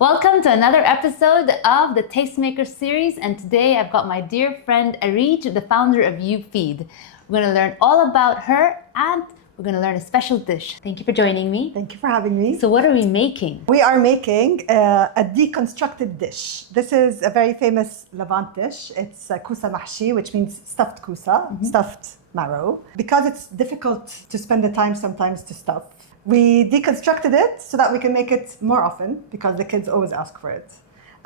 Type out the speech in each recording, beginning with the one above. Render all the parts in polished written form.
Welcome to another episode of the Tastemaker Series, and today I've got my dear friend Arij, the founder of Yufeed. We're going to learn all about her and we're going to learn a special dish. Thank you for joining me. Thank you for having me. So what are we making? We are making a deconstructed dish. This is a very famous Levant dish. It's Koosa Mashri, which means stuffed Koosa, stuffed marrow. Because it's difficult to spend the time sometimes to stuff, we deconstructed it so that we can make it more often because the kids always ask for it.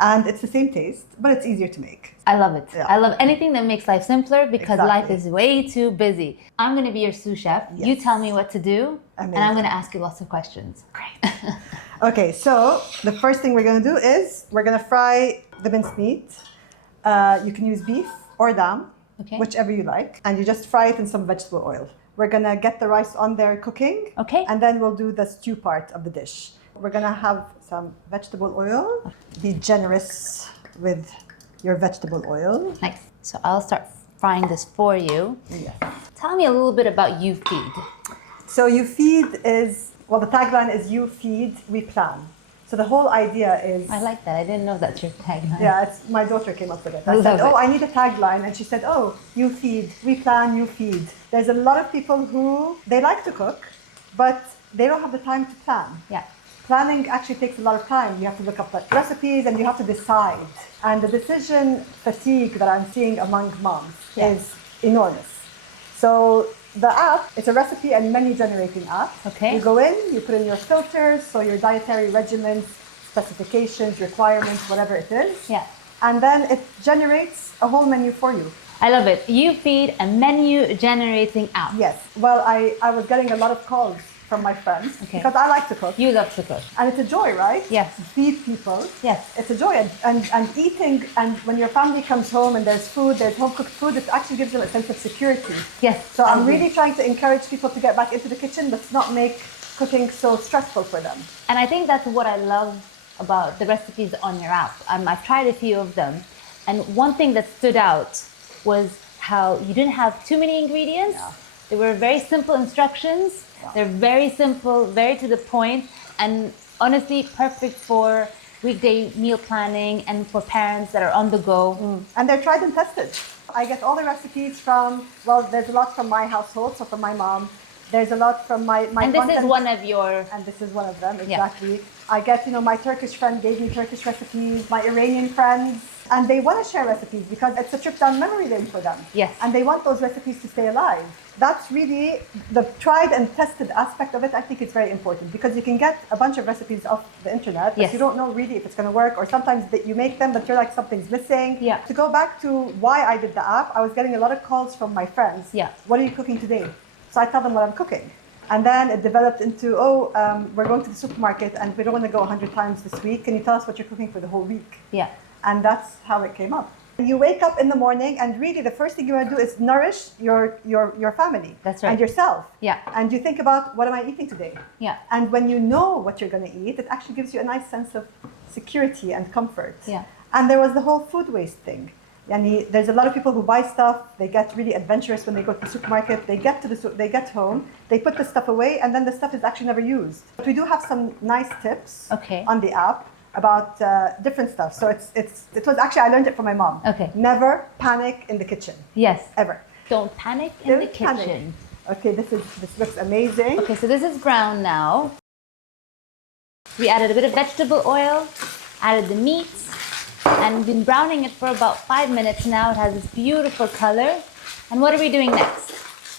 And it's the same taste, but it's easier to make. I love it. Yeah. I love anything that makes life simpler because Exactly. life is way too busy. I'm going to be your sous chef. Yes. You tell me what to do, Amazing. and I'm going to ask you lots of questions. Great. Okay, so the first thing we're going to do is we're going to fry the minced meat. You can use beef or lamb, Okay. whichever you like, and you just fry it in some vegetable oil. We're going to get the rice on there cooking, Okay. and then we'll do the stew part of the dish. We're going to have some vegetable oil. Be generous with your vegetable oil. Nice. So I'll start frying this for you. Yes. Tell me a little bit about Yufeed. So you feed is, well, the tagline is you feed, we plan. So the whole idea is... I like that. I didn't know that's your tagline. Yeah, it's, my daughter came up with it. I Love said, it. oh, I need a tagline. And she said, oh, you feed, we plan, you feed. There's a lot of people who, they like to cook, but they don't have the time to plan. Yeah. Planning actually takes a lot of time. You have to look up recipes and you have to decide. And the decision fatigue that I'm seeing among moms Yeah. is enormous. So the app, it's a recipe and menu generating app. Okay. You go in, you put in your filters, so your dietary regimens, specifications, requirements, whatever it is. Yeah. And then it generates a whole menu for you. I love it. Yufeed, a menu generating app. Yes. Well, I was getting a lot of calls from my friends Okay. because I like to cook. You love to cook. And it's a joy, right? Yes. Feed people. Yes. It's a joy. And eating, and when your family comes home and there's food, there's home cooked food, it actually gives them a sense of security. Yes. So I I'm agree. really trying to encourage people to get back into the kitchen, but not make cooking so stressful for them. And I think that's what I love about the recipes on your app. I've tried a few of them. And one thing that stood out was how you didn't have too many ingredients. Yeah. They were very simple instructions. Yeah. They're very simple, very to the point, and honestly perfect for weekday meal planning and for parents that are on the go. And they're tried and tested. I get all the recipes from, well, there's a lot from my household, so from my mom. There's a lot from my And this is content- one of your... And this is one of them, Yeah. exactly. I get, my Turkish friend gave me Turkish recipes, my Iranian friends, and they want to share recipes because it's a trip down memory lane for them. Yes. And they want those recipes to stay alive. That's really the tried and tested aspect of it. I think it's very important because you can get a bunch of recipes off the internet, but Yes. you don't know really if it's going to work, or sometimes that you make them, but you're like, something's missing. Yeah. To go back to why I did the app, I was getting a lot of calls from my friends. Yeah. What are you cooking today? So I tell them what I'm cooking. And then it developed into, we're going to the supermarket and we don't want to go 100 times this week. Can you tell us what you're cooking for the whole week? Yeah. And that's how it came up. You wake up in the morning and really the first thing you want to do is nourish your family. That's right. And yourself. Yeah. And you think about, what am I eating today? Yeah. And when you know what you're going to eat, it actually gives you a nice sense of security and comfort. Yeah. And there was the whole food waste thing. Yani, there's a lot of people who buy stuff, they get really adventurous when they go to the supermarket, they get home, they put the stuff away, and then the stuff is actually never used. But we do have some nice tips Okay. on the app about different stuff. So it was actually, I learned it from my mom. Okay. Never panic in the kitchen, Yes. ever. Don't panic in the Don't panic. kitchen. Okay, this looks amazing. Okay, so this is brown now. We added a bit of vegetable oil, added the meats, and been browning it for about 5 minutes now. It has this beautiful color. And what are we doing next?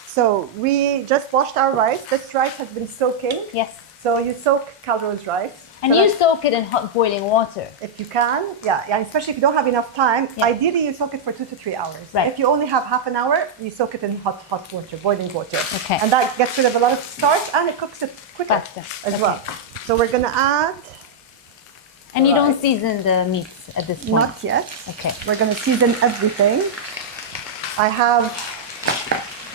So we just washed our rice. This rice has been soaking. Yes. So you soak Caldero's rice. And So you that- soak it in hot boiling water. If you can, yeah, especially if you don't have enough time. Yeah. Ideally, you soak it for 2 to 3 hours. Right. If you only have half an hour, you soak it in hot water, boiling water. Okay. And that gets rid of a lot of starch and it cooks it quicker Faster. as Okay. well. So we're gonna add, And you don't Right. season the meats at this point? not yet. Okay. We're gonna season everything. I have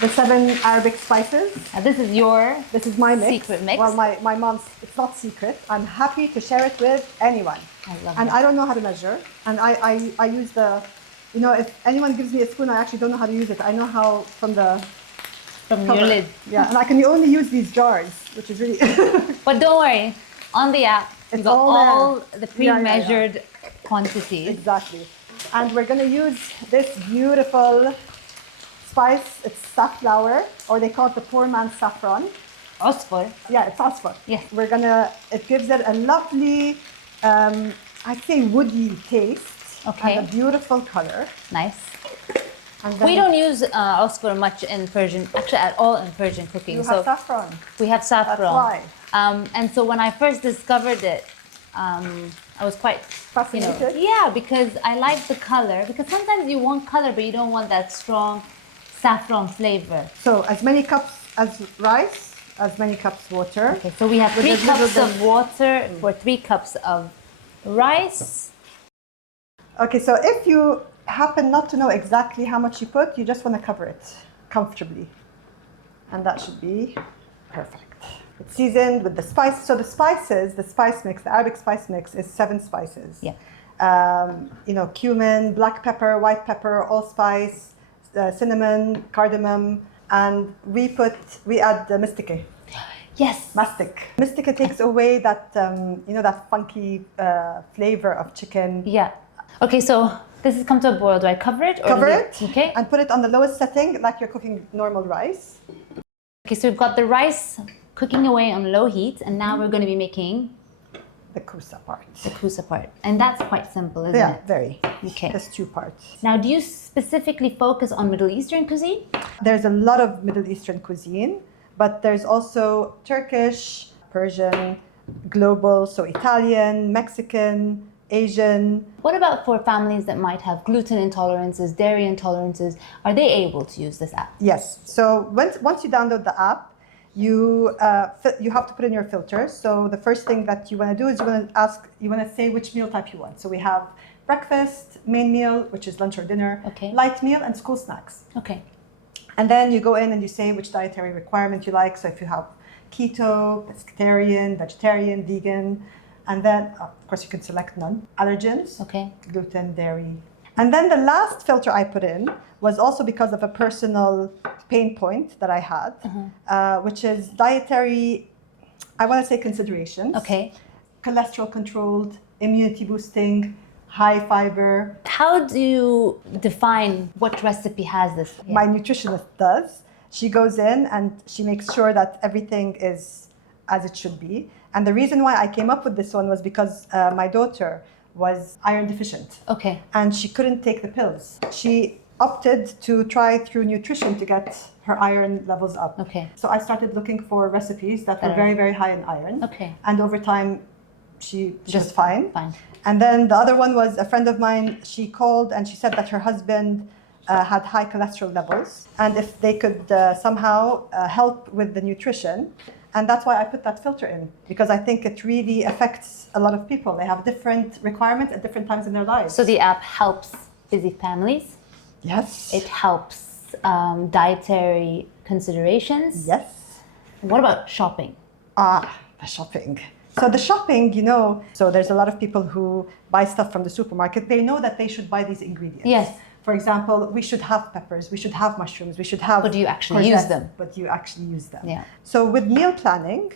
the 7 Arabic spices. Now this is your This is my mix. Secret mix. Well, my mom's, it's not secret. I'm happy to share it with anyone. I love And that. I don't know how to measure. And I use the, if anyone gives me a spoon, I actually don't know how to use it. I know how from the from cover. your lid. Yeah, and I can only use these jars, which is really... But don't worry, on the app, You It's got all there. the Yeah, yeah, yeah. pre-measured quantities. Exactly. And we're going to use this beautiful spice. It's safflower, or they call it the poor man's saffron. Osfor. Yeah, it's asphalt. Yes. It gives it a lovely, I'd say woody taste. Okay. And a beautiful color. Nice. And then We don't use osfor much in Persian, actually at all in Persian cooking. you have saffron. We have saffron. That's why. And so when I first discovered it, I was quite Fascinated? yeah, because I like the color. Because sometimes you want color, but you don't want that strong saffron flavor. So as many cups as rice, as many cups water. Okay, so we have 3 cups of water for 3 cups of rice. Okay, so if you happen not to know exactly how much you put, you just want to cover it comfortably. And that should be perfect. It's seasoned with the spice. So the spices, the spice mix, the Arabic spice mix is 7 spices. Yeah. Cumin, black pepper, white pepper, allspice, cinnamon, cardamom, and we add the mistike. Yes. Mastic. Mistike takes away that, that funky flavor of chicken. Yeah. Okay, so this has come to a boil. Do I cover it? Or Cover it, okay. and put it on the lowest setting, like you're cooking normal rice. Okay, so we've got the rice cooking away on low heat, and now we're going to be making The Koosa part. the Koosa part. And that's quite simple, isn't Yeah, it? very. Okay. There's 2 parts. Now, do you specifically focus on Middle Eastern cuisine? There's a lot of Middle Eastern cuisine, but there's also Turkish, Persian, global, so Italian, Mexican, Asian. What about for families that might have gluten intolerances, dairy intolerances? Are they able to use this app? Yes. So once you download the app, you have to put in your filters. So the first thing that you want to do is you want to say which meal type you want. So we have breakfast, main meal, which is lunch or dinner, Okay. light meal, and school snacks. Okay. And then you go in and you say which dietary requirement you like. So if you have keto, pescatarian, vegetarian, vegan, and then of course you can select none. Allergens, Okay. gluten, dairy. And then the last filter I put in was also because of a personal pain point that I had, which is dietary, I want to say considerations. Okay. Cholesterol controlled, immunity boosting, high fiber. How do you define what recipe has this? My nutritionist does. She goes in and she makes sure that everything is as it should be. And the reason why I came up with this one was because my daughter was iron deficient. Okay. And she couldn't take the pills. She opted to try through nutrition to get her iron levels up. Okay. So I started looking for recipes that were Better. very, very high in iron. Okay. And over time, she was fine. Fine. And then the other one was a friend of mine. She called and she said that her husband had high cholesterol levels, and if they could somehow help with the nutrition. And that's why I put that filter in, because I think it really affects a lot of people. They have different requirements at different times in their lives. So the app helps busy families. Yes. It helps dietary considerations. Yes. What about shopping? The shopping. So the shopping, so there's a lot of people who buy stuff from the supermarket. They know that they should buy these ingredients. Yes. For example, we should have peppers, we should have mushrooms, we should have... But do you actually use them? But you actually use them. Yeah. So with meal planning,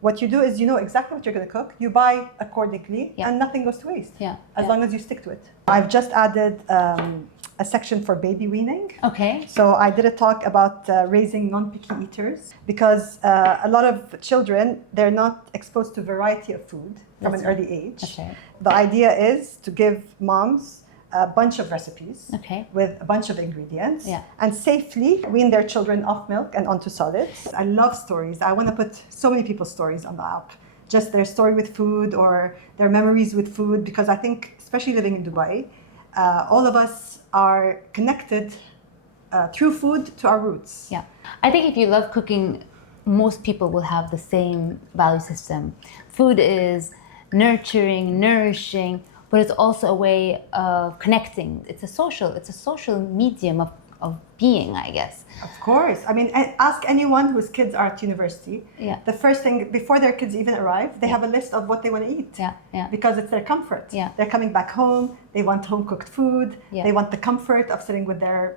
what you do is you know exactly what you're going to cook. You buy accordingly, Yeah. and nothing goes to waste. Yeah. As long as you stick to it. I've just added a section for baby weaning. Okay. So I did a talk about raising non-picky eaters, because a lot of children, they're not exposed to variety of food from That's an early age. That's right. The idea is to give moms a bunch of recipes Okay. with a bunch of ingredients, Yeah. and safely wean their children off milk and onto solids. I love stories. I want to put so many people's stories on the app, just their story with food or their memories with food, because I think, especially living in Dubai, all of us are connected through food to our roots. Yeah. I think if you love cooking, most people will have the same value system. Food is nurturing, nourishing, but it's also a way of connecting. It's a social medium of being, I guess. Of course. I mean, ask anyone whose kids are at university. Yeah. The first thing, before their kids even arrive, they have a list of what they want to eat. Yeah, yeah. Because it's their comfort. Yeah. They're coming back home. They want home cooked food. Yeah. They want the comfort of sitting with their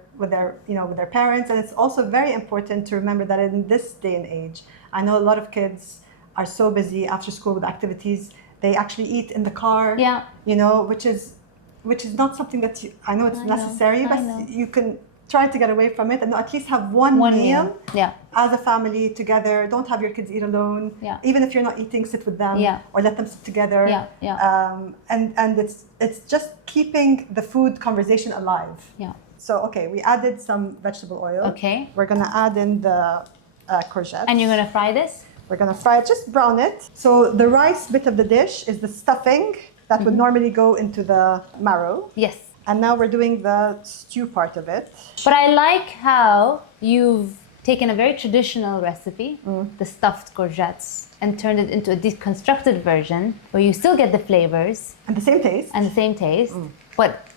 parents. And it's also very important to remember that in this day and age, I know a lot of kids are so busy after school with activities. they actually eat in the car. Yeah. You know, which is not something that I know it's necessary, but you can try to get away from it and at least have one meal as a family together. Don't have your kids eat alone. Yeah. Even if you're not eating, sit with them or let them sit together. And it's just keeping the food conversation alive. Yeah. So, okay, we added some vegetable oil. Okay. We're going to add in the courgette. And you're going to fry this? We're going to fry it, just brown it. So the rice bit of the dish is the stuffing that would normally go into the marrow. Yes. And now we're doing the stew part of it. But I like how you've taken a very traditional recipe, the stuffed courgettes, and turned it into a deconstructed version where you still get the flavors. And the same taste. But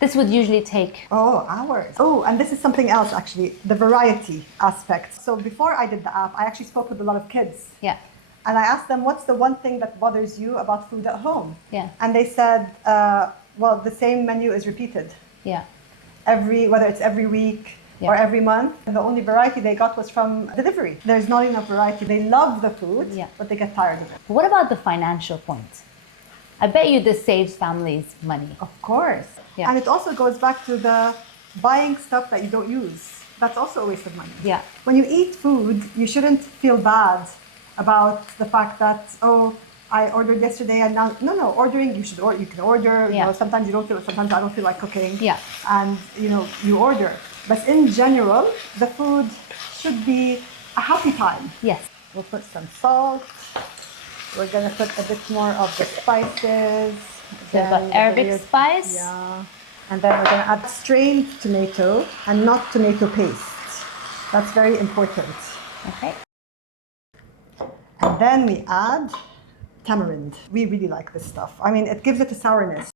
this would usually take... hours. Oh, and this is something else actually, the variety aspect. So before I did the app, I actually spoke with a lot of kids. Yeah. And I asked them, what's the one thing that bothers you about food at home? Yeah. And they said, well, the same menu is repeated. Yeah. Whether it's every week or every month. And the only variety they got was from delivery. There's not enough variety. They love the food, but they get tired of it. What about the financial point? I bet you this saves families money. Of course. Yeah. And it also goes back to the buying stuff that you don't use. That's also a waste of money. Yeah. When you eat food, you shouldn't feel bad about the fact that, I ordered yesterday and now, no, ordering, you can order, you know, sometimes you don't feel, sometimes I don't feel like cooking. Yeah. And, you know, you order. But in general, the food should be a happy time. Yes. We'll put some salt. We're going to put a bit more of the spices. So we've got Arabic spice. Yeah. And then we're going to add strained tomato and not tomato paste. That's very important. Okay. And then we add tamarind. We really like this stuff. I mean, it gives it a sourness.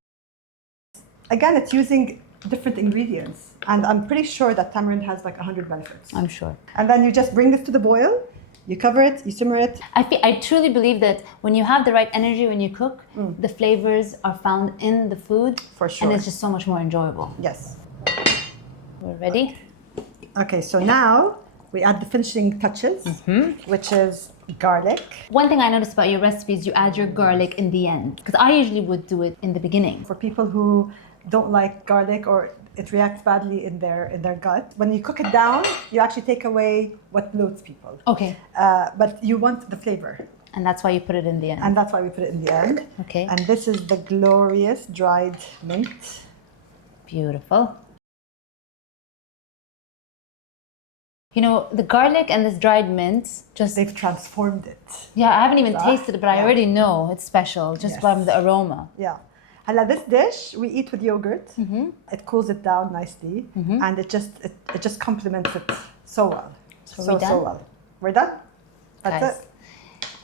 Again, it's using different ingredients. And I'm pretty sure that tamarind has like 100 benefits. I'm sure. And then you just bring this to the boil. You cover it, you simmer it. I truly believe that when you have the right energy when you cook, the flavors are found in the food. For sure. And it's just so much more enjoyable. Yes. We're ready? Okay, so now we add the finishing touches, which is garlic. One thing I noticed about your recipes, you add your garlic in the end. Because I usually would do it in the beginning. For people who don't like garlic or it reacts badly in their gut, when you cook it down, you actually take away what bloats people. Okay. But you want the flavor. And that's why you put it in the end. And that's why we put it in the end. Okay. And this is the glorious dried mint. Beautiful. You know, the garlic and this dried mint just... They've transformed it. Yeah, I haven't even tasted it, but I already know it's special just from the aroma. Yeah. And this dish we eat with yogurt. It cools it down nicely, and it just complements it so well. So well. We're done. That's Guys, it.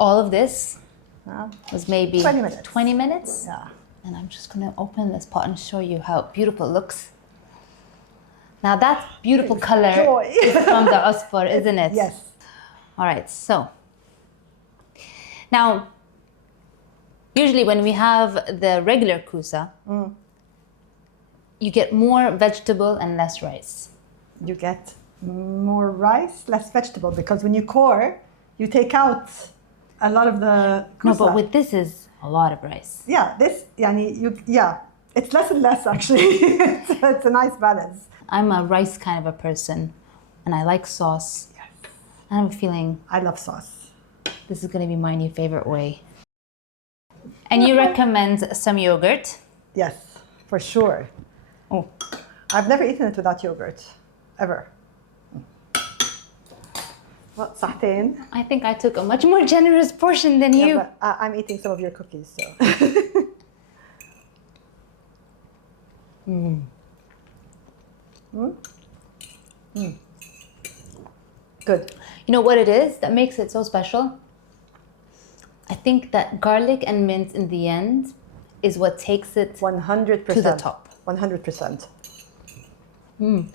all of this was maybe 20 minutes. 20 minutes. Yeah. And I'm just going to open this pot and show you how beautiful it looks. Now that beautiful color is from the usfur, isn't it? Yes. All right, so now usually when we have the regular koosa, you get more vegetable and less rice. You get more rice, less vegetable, because when you core, you take out a lot of the koosa. No, but with this is a lot of rice. Yeah, it's less and less actually. It's a nice balance. I'm a rice kind of a person, and I like sauce. Yes. I have a feeling I love sauce. This is going to be my new favorite way. And you recommend some yogurt? Yes, for sure. Oh, I've never eaten it without yogurt, ever. What, صحتين? I think I took a much more generous portion than you. But, I'm eating some of your cookies, so. Good. You know what it is that makes it so special? I think that garlic and mint in the end is what takes it 100% to the top. 100%. And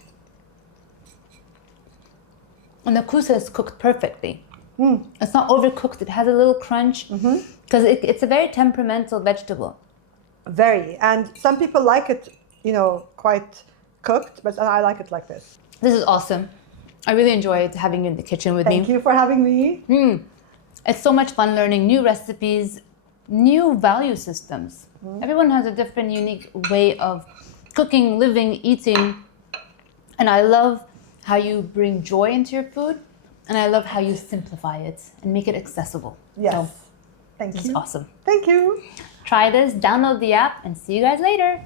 the koosa is cooked perfectly. It's not overcooked. It has a little crunch because it's a very temperamental vegetable. Very. And some people like it, you know, quite cooked, but I like it like this. This is awesome. I really enjoyed having you in the kitchen with me. Thank you for having me. It's so much fun learning new recipes, new value systems. Everyone has a different, unique way of cooking, living, eating. And I love how you bring joy into your food. And I love how you simplify it and make it accessible. Yes. So, Thank it's you. awesome. Thank you. Try this, download the app, and see you guys later.